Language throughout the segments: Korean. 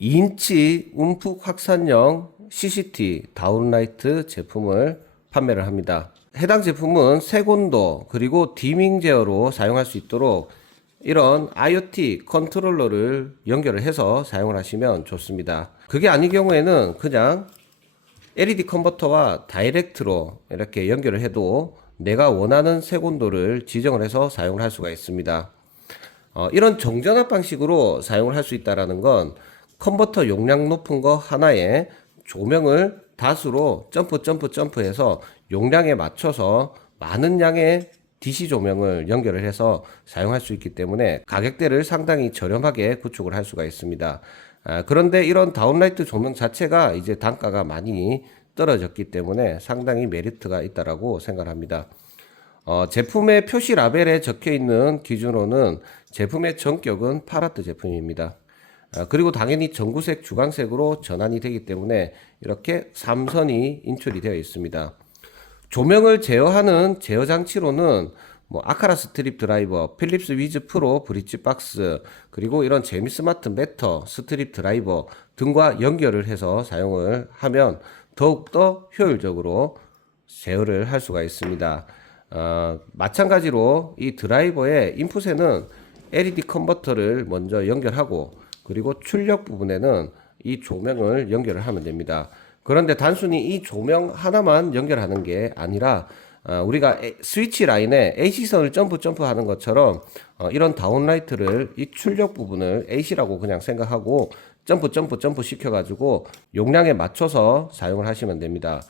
2인치 움푹 확산형 CCT 다운라이트 제품을 판매를 합니다. 해당 제품은 색온도 그리고 디밍 제어로 사용할 수 있도록 이런 IoT 컨트롤러를 연결을 해서 사용을 하시면 좋습니다. 그게 아닌 경우에는 그냥 LED 컨버터와 다이렉트로 이렇게 연결을 해도 내가 원하는 색온도를 지정을 해서 사용을 할 수가 있습니다. 이런 정전압 방식으로 사용을 할 수 있다는 건 컨버터 용량 높은 거 하나에 조명을 다수로 점프해서 용량에 맞춰서 많은 양의 DC 조명을 연결을 해서 사용할 수 있기 때문에 가격대를 상당히 저렴하게 구축을 할 수가 있습니다. 그런데 이런 다운라이트 조명 자체가 이제 단가가 많이 떨어졌기 때문에 상당히 메리트가 있다라고 생각합니다. 제품의 표시 라벨에 적혀 있는 기준으로는 제품의 전격은 8W 제품입니다. 그리고 당연히 전구색 주광색으로 전환이 되기 때문에 이렇게 3선이 인출이 되어 있습니다. 조명을 제어하는 제어 장치로는 아카라 스트립 드라이버, 필립스 위즈 프로 브릿지 박스, 그리고 이런 제미 스마트 매터 스트립 드라이버 등과 연결을 해서 사용을 하면 더욱더 효율적으로 제어를 할 수가 있습니다. 마찬가지로 이 드라이버의 인풋에는 LED 컨버터를 먼저 연결하고 그리고 출력 부분에는 이 조명을 연결을 하면 됩니다. 그런데 단순히 이 조명 하나만 연결하는 게 아니라 우리가 스위치 라인에 AC선을 점프하는 것처럼 이런 다운라이트를 이 출력 부분을 AC라고 그냥 생각하고 점프 시켜가지고 용량에 맞춰서 사용을 하시면 됩니다.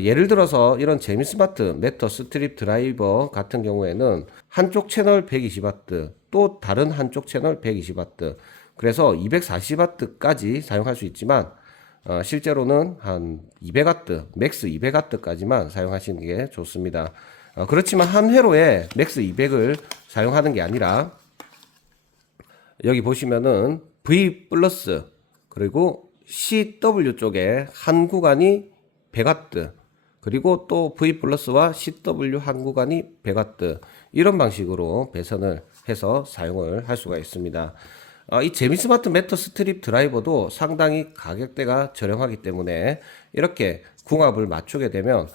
예를 들어서 이런 제미스마트 매터 스트립 드라이버 같은 경우에는 한쪽 채널 120W 또 다른 한쪽 채널 120W 그래서 240W까지 사용할 수 있지만 실제로는 한 200W, 맥스 200W까지만 사용하시는 게 좋습니다. 그렇지만 한 회로에 맥스 200을 사용하는 게 아니라 여기 보시면은 V 플러스 그리고 CW 쪽에 한 구간이 100W 그리고 또 V 플러스와 CW 한 구간이 100W 이런 방식으로 배선을 해서 사용을 할 수가 있습니다. 이 제미스마트 매터 스트립 드라이버도 상당히 가격대가 저렴하기 때문에 이렇게 궁합을 맞추게 되면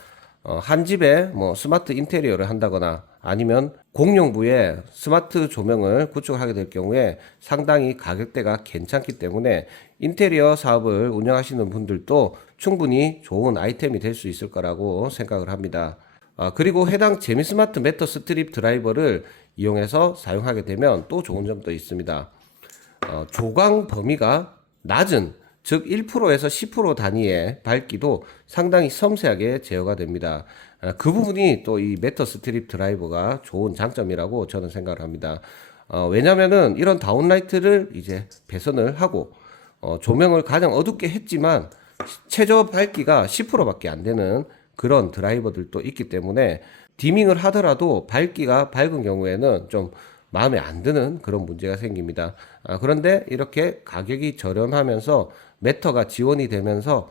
한 집에 스마트 인테리어를 한다거나 아니면 공용부에 스마트 조명을 구축하게 될 경우에 상당히 가격대가 괜찮기 때문에 인테리어 사업을 운영하시는 분들도 충분히 좋은 아이템이 될 수 있을 거라고 생각을 합니다. 그리고 해당 제미스마트 매터 스트립 드라이버를 이용해서 사용하게 되면 또 좋은 점도 있습니다. 조광 범위가 낮은 즉 1%에서 10% 단위의 밝기도 상당히 섬세하게 제어가 됩니다. 그 부분이 또 이 매터 스트립 드라이버가 좋은 장점이라고 저는 생각을 합니다. 왜냐면은 이런 다운라이트를 이제 배선을 하고 조명을 가장 어둡게 했지만 최저 밝기가 10%밖에 안 되는 그런 드라이버들도 있기 때문에 디밍을 하더라도 밝기가 밝은 경우에는 좀 마음에 안 드는 그런 문제가 생깁니다. 그런데 이렇게 가격이 저렴하면서 매터가 지원이 되면서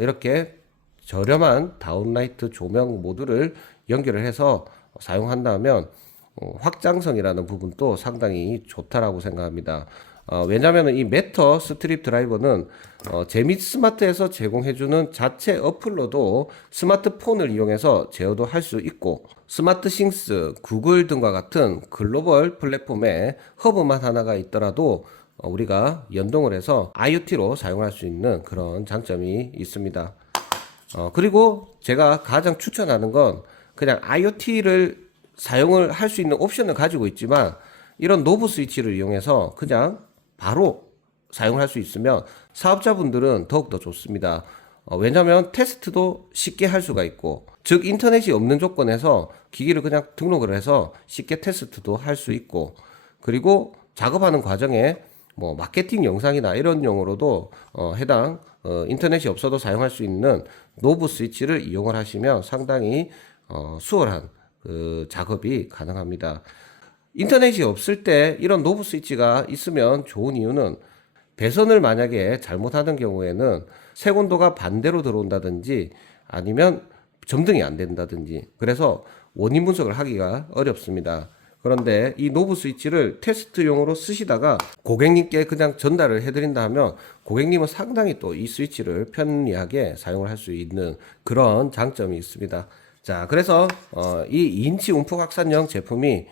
이렇게 저렴한 다운라이트 조명 모듈을 연결을 해서 사용한다면 확장성이라는 부분도 상당히 좋다라고 생각합니다. 왜냐하면 이 매터 스트립 드라이버는 제미스마트에서 제공해주는 자체 어플로도 스마트폰을 이용해서 제어도 할 수 있고 스마트싱스, 구글 등과 같은 글로벌 플랫폼에 허브만 하나가 있더라도 우리가 연동을 해서 IoT로 사용할 수 있는 그런 장점이 있습니다. 그리고 제가 가장 추천하는 건 그냥 IoT를 사용을 할 수 있는 옵션을 가지고 있지만 이런 노브 스위치를 이용해서 그냥 바로 사용할 수 있으면 사업자분들은 더욱더 좋습니다. 왜냐하면 테스트도 쉽게 할 수가 있고 즉 인터넷이 없는 조건에서 기기를 그냥 등록을 해서 쉽게 테스트도 할 수 있고 그리고 작업하는 과정에 마케팅 영상이나 이런 용어로도 해당 인터넷이 없어도 사용할 수 있는 노브 스위치를 이용을 하시면 상당히 수월한 그 작업이 가능합니다. 인터넷이 없을 때 이런 노브 스위치가 있으면 좋은 이유는 배선을 만약에 잘못하는 경우에는 색온도가 반대로 들어온다든지 아니면 점등이 안 된다든지 그래서 원인 분석을 하기가 어렵습니다. 그런데 이 노브 스위치를 테스트용으로 쓰시다가 고객님께 그냥 전달을 해드린다 하면 고객님은 상당히 또 이 스위치를 편리하게 사용을 할 수 있는 그런 장점이 있습니다. 자, 그래서 이 2인치 움푹 확산형 제품이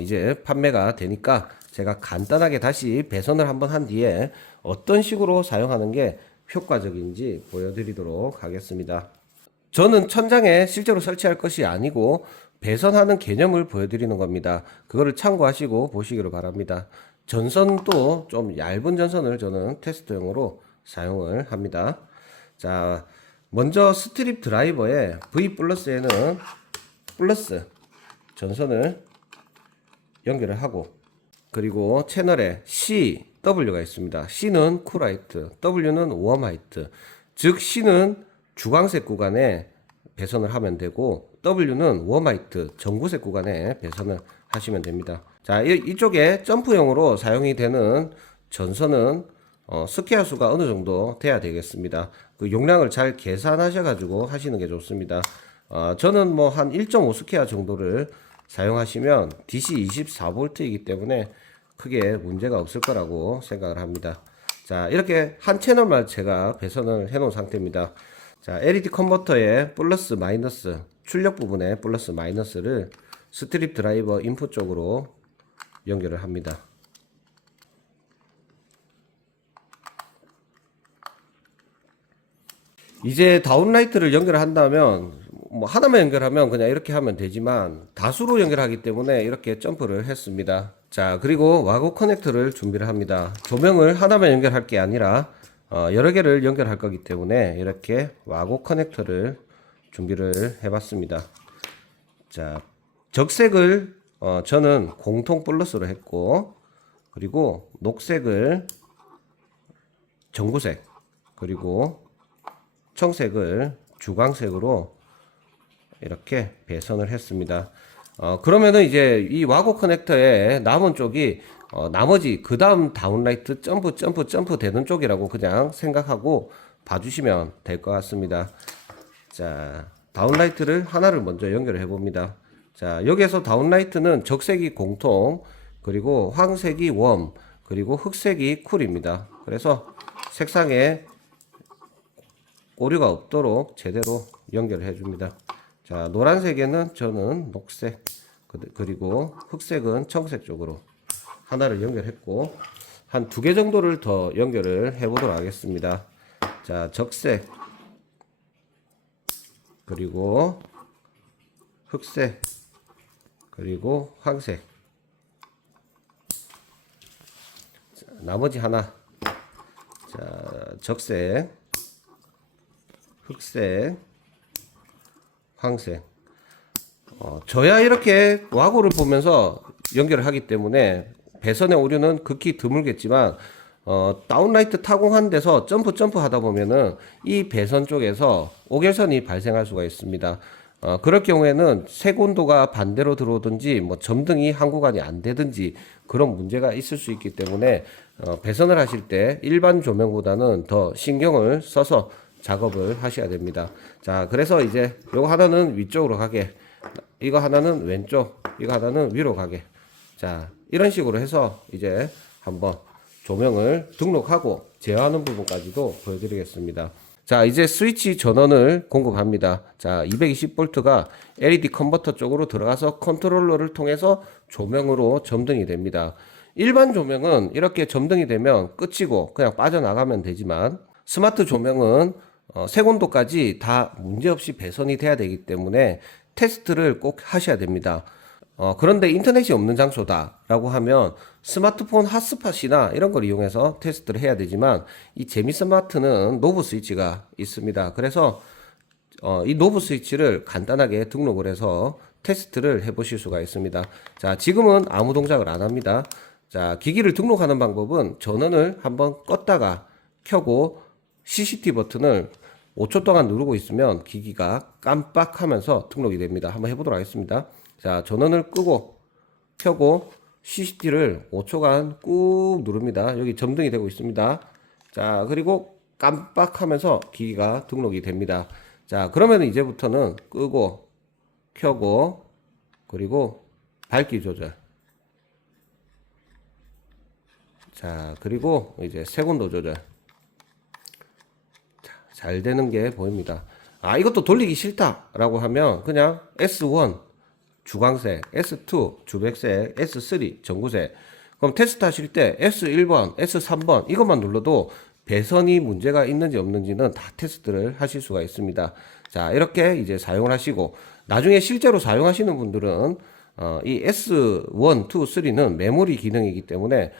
이제 판매가 되니까 제가 간단하게 다시 배선을 한번 한 뒤에 어떤 식으로 사용하는 게 효과적인지 보여드리도록 하겠습니다. 저는 천장에 실제로 설치할 것이 아니고 배선하는 개념을 보여드리는 겁니다. 그거를 참고하시고 보시기를 바랍니다. 전선도 좀 얇은 전선을 저는 테스트용으로 사용을 합니다. 자, 먼저 스트립 드라이버의 V 플러스에는 플러스 전선을 연결을 하고, 그리고 채널에 C, W가 있습니다. C는 쿨화이트, W는 웜화이트. 즉 C는 주광색 구간에 배선을 하면 되고 W는 웜화이트, 전구색 구간에 배선을 하시면 됩니다. 자, 이쪽에 점프용으로 사용이 되는 전선은 스퀘어 수가 어느 정도 돼야 되겠습니다. 그 용량을 잘 계산하셔 가지고 하시는 게 좋습니다. 저는 뭐 한 1.5 스퀘어 정도를 사용하시면 DC 24V이기 때문에 크게 문제가 없을 거라고 생각을 합니다. 자, 이렇게 한 채널만 제가 배선을 해 놓은 상태입니다. 자, LED 컨버터의 플러스 마이너스, 출력 부분의 플러스 마이너스를 스트립 드라이버 인풋 쪽으로 연결을 합니다. 이제 다운라이트를 연결한다면 뭐 하나만 연결하면 그냥 이렇게 하면 되지만 다수로 연결하기 때문에 이렇게 점프를 했습니다. 자, 그리고 와고 커넥터를 준비를 합니다. 조명을 하나만 연결할 게 아니라 여러 개를 연결할 거기 때문에 이렇게 와고 커넥터를 준비를 해봤습니다. 자, 적색을 저는 공통 플러스로 했고, 그리고 녹색을 전구색, 그리고 청색을 주광색으로 이렇게 배선을 했습니다. 그러면은 이제 이 와고 커넥터의 남은 쪽이 나머지 그 다음 다운라이트 점프 되는 쪽이라고 그냥 생각하고 봐주시면 될 것 같습니다. 자, 다운라이트를 하나를 먼저 연결해 봅니다. 자, 여기에서 다운라이트는 적색이 공통, 그리고 황색이 웜, 그리고 흑색이 쿨입니다. 그래서 색상에 오류가 없도록 제대로 연결해 줍니다. 자, 노란색에는 저는 녹색, 그리고 흑색은 청색 쪽으로 하나를 연결했고, 한 2개 정도를 더 연결을 해 보도록 하겠습니다. 자, 적색, 그리고 흑색, 그리고 황색. 자, 나머지 하나. 자, 적색, 흑색, 황색. 저야 이렇게 와고를 보면서 연결을 하기 때문에 배선의 오류는 극히 드물겠지만 다운라이트 타공한 데서 점프 하다 보면은 이 배선 쪽에서 오결선이 발생할 수가 있습니다. 그럴 경우에는 색온도가 반대로 들어오든지 뭐 점등이 한 구간이 안 되든지 그런 문제가 있을 수 있기 때문에 배선을 하실 때 일반 조명보다는 더 신경을 써서 작업을 하셔야 됩니다. 자, 그래서 이제 요거 하나는 위쪽으로 가게, 이거 하나는 왼쪽, 이거 하나는 위로 가게. 자, 이런 식으로 해서 이제 한번 조명을 등록하고 제어하는 부분까지도 보여드리겠습니다. 자, 이제 스위치 전원을 공급합니다. 자, 220V가 LED 컨버터 쪽으로 들어가서 컨트롤러를 통해서 조명으로 점등이 됩니다. 일반 조명은 이렇게 점등이 되면 끝이고 그냥 빠져나가면 되지만, 스마트 조명은 색온도까지 다 문제없이 배선이 돼야 되기 때문에 테스트를 꼭 하셔야 됩니다. 그런데 인터넷이 없는 장소다라고 하면 스마트폰 핫스팟이나 이런 걸 이용해서 테스트를 해야 되지만, 이 재미스마트는 노브 스위치가 있습니다. 그래서 이 노브 스위치를 간단하게 등록을 해서 테스트를 해 보실 수가 있습니다. 자, 지금은 아무 동작을 안 합니다. 자, 기기를 등록하는 방법은 전원을 한번 껐다가 켜고 CCT 버튼을 5초 동안 누르고 있으면 기기가 깜빡하면서 등록이 됩니다. 한번 해보도록 하겠습니다. 자, 전원을 끄고 켜고 CCT를 5초간 꾹 누릅니다. 여기 점등이 되고 있습니다. 자, 그리고 깜빡하면서 기기가 등록이 됩니다. 자, 그러면 이제부터는 끄고 켜고 그리고 밝기 조절, 자, 그리고 이제 색온도 조절. 자, 잘 되는 게 보입니다. 아, 이것도 돌리기 싫다라고 하면 그냥 S1 주광색, S2 주백색, S3 전구색. 그럼 테스트 하실 때 S1번, S3번 이것만 눌러도 배선이 문제가 있는지 없는지는 다 테스트를 하실 수가 있습니다. 자, 이렇게 이제 사용을 하시고 나중에 실제로 사용하시는 분들은 이 S1, 2, 3는 메모리 기능이기 때문에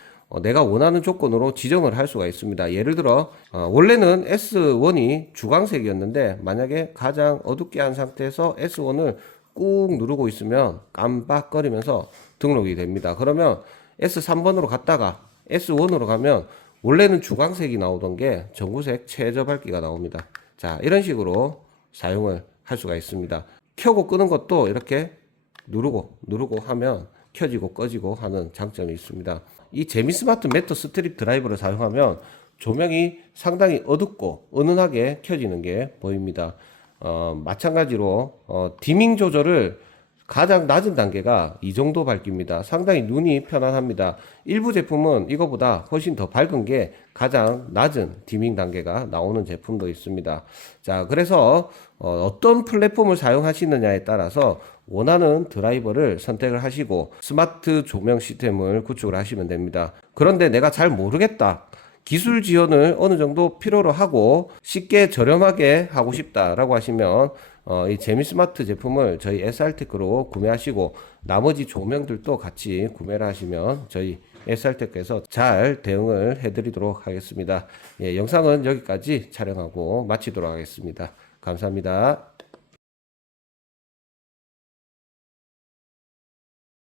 내가 원하는 조건으로 지정을 할 수가 있습니다. 예를 들어 원래는 S1이 주광색이었는데 만약에 가장 어둡게 한 상태에서 S1을 꾹 누르고 있으면 깜빡거리면서 등록이 됩니다. 그러면 S3번으로 갔다가 S1으로 가면 원래는 주광색이 나오던 게 전구색 최저 밝기가 나옵니다. 자, 이런 식으로 사용을 할 수가 있습니다. 켜고 끄는 것도 이렇게 누르고 하면 켜지고 꺼지고 하는 장점이 있습니다. 이 재미스마트 매트 스트립 드라이버를 사용하면 조명이 상당히 어둡고 은은하게 켜지는 게 보입니다. 마찬가지로 디밍 조절을 가장 낮은 단계가 이 정도 밝기입니다. 상당히 눈이 편안합니다. 일부 제품은 이거보다 훨씬 더 밝은 게 가장 낮은 디밍 단계가 나오는 제품도 있습니다. 자, 그래서 어떤 플랫폼을 사용하시느냐에 따라서 원하는 드라이버를 선택을 하시고 스마트 조명 시스템을 구축을 하시면 됩니다. 그런데 내가 잘 모르겠다. 기술 지원을 어느 정도 필요로 하고 쉽게 저렴하게 하고 싶다라고 하시면 이 재미스마트 제품을 저희 SR테크로 구매하시고 나머지 조명들도 같이 구매를 하시면 저희 SR테크에서 잘 대응을 해드리도록 하겠습니다. 예, 영상은 여기까지 촬영하고 마치도록 하겠습니다. 감사합니다.